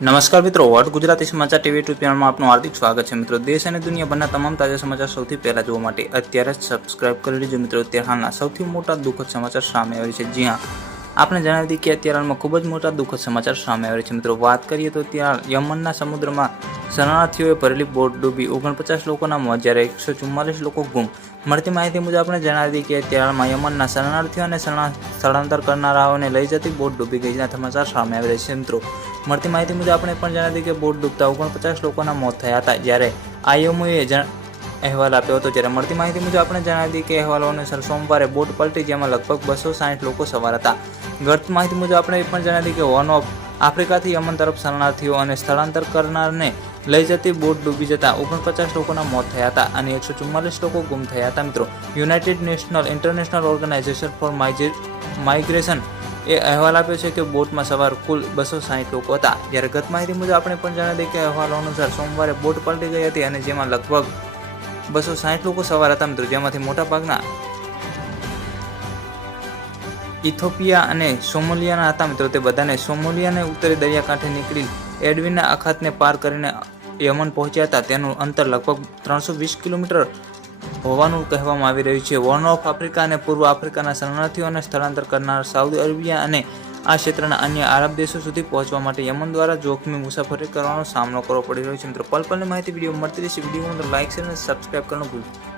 નમસ્કાર મિત્રો, વોટ ગુજરાતી સમાચાર ટીવી યુટ્યુબ ચેનલમાં આપનું હાર્દિક સ્વાગત છે। મિત્રો, દેશ અને દુનિયાભરના તમામ તાજા સમાચાર સૌથી પહેલા જોવા માટે અત્યારે જ સબસ્ક્રાઇબ કરી લેજો। મિત્રો, અત્યારે હાલના સૌથી મોટા દુઃખદ સમાચાર સામે આવ્યા છે। જી હા, આપણે જણાવી દઈએ કે અત્યારે હાલમાં ખૂબ જ મોટા દુઃખદ સમાચાર સામે આવ્યા છે। મિત્રો, વાત કરીએ તો ત્યાં યમનના સમુદ્રમાં શરણાર્થીઓએ ભરેલી બોટ ડૂબી 49 લોકોના મોત, જ્યારે 144 લોકો ગુમ। મળતી માહિતી મુજબ આપણે જણાવી દઈએ કે અત્યારે હાલમાં યમનના શરણાર્થીઓ અને સ્થળાંતર કરનારાઓને લઈ જતી બોટ ડૂબી ગઈના સમાચાર સામે આવી રહ્યા છે। મિત્રો, મળતી માહિતી મુજબ આપણે પણ જણાવી દઈએ કે બોટ ડૂબતા 49 લોકોના મોત થયા હતા, જ્યારે આઈએમઓએ અહેવાલ આપ્યો હતો। જ્યારે મળતી માહિતી મુજબ આપણે જણાવી દઈએ કે અહેવાલો અનુસાર સોમવારે બોટ પલટી, જેમાં લગભગ 260 લોકો સવાર હતા। ગત માહિતી મુજબ આપણે એ પણ જણાવી દઈએ કે હોર્ન ઓફ આફ્રિકાથી યમન તરફ શરણાર્થીઓ અને સ્થળાંતર કરનારને લઈ જતી બોટ ડૂબી જતા 49 લોકોના મોત થયા હતા અને 144 લોકો ગુમ થયા હતા। મિત્રો, United National International Organization for Migration એ અહેવાલ આપ્યો છે કે બોટમાં સવાર કુલ 260 લોકો હતા। જ્યારે ગત માહિતી મુજબ આપણે પણ જણાવી દઈએ કે અહેવાલો અનુસાર સોમવારે બોટ પલટી ગઈ હતી અને જેમાં લગભગ 260 લોકો સવાર હતા। મિત્રો, જેમાંથી મોટાભાગના ઇથોપિયા અને સોમાલિયાના હતા। મિત્રો, તે બધાને સોમાલિયાને ઉત્તરી દરિયાકાંઠે નીકળી એડવિનના અખાતને પાર કરીને યમન પહોંચ્યા હતા। તેનું અંતર લગભગ 320 કિલોમીટર હોવાનું કહેવામાં આવી રહ્યું છે। હોર્ન ઓફ આફ્રિકા અને પૂર્વ આફ્રિકાના શરણાર્થીઓને સ્થળાંતર કરનાર સાઉદી અરેબિયા અને આ ક્ષેત્રના અન્ય આરબ દેશો સુધી પહોંચવા માટે યમન દ્વારા જોખમી મુસાફરી કરવાનો સામનો કરવો પડી રહ્યો છે। મિત્રો, પલ પલની માહિતી વિડીયો મળતી રહેશે। વિડીયો લાઇક, શેર અને સબસ્ક્રાઇબ કરવાનું ભૂલતા